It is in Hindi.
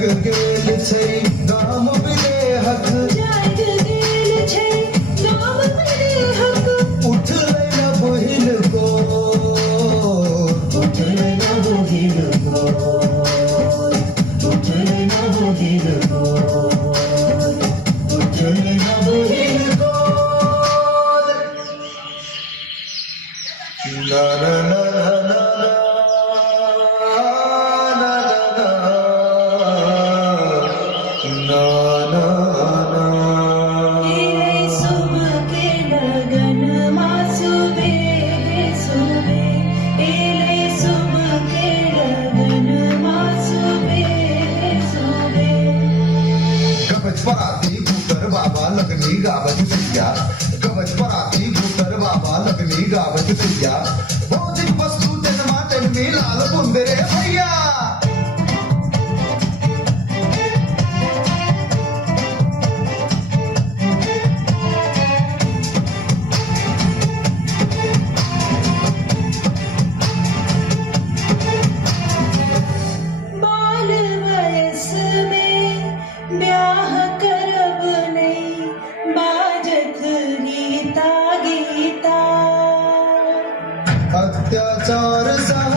गेल छै गाम बिले हक, जाग गेल छै गाम बिले हक, उठलै न बहिन को, उठलै न बहिन को, उठलै न बहिन को, उठलै न बहिन को। ना ना ना ना ना ना ना। एलै सुबह के लगन मासुबे सुबे, एलै सुबह के लगन मासुबे सुबे। कवच पराती भूतर बाबा लगनी गावत सैया, कवच पराती भूतर बाबा लगनी गावत सैया, भौतिक वस्तु जन्माटन में लाल बुंदरे भैया। बाल वयस में ब्याह करब नहीं, बाजत गीता गीता। अत्याचार सह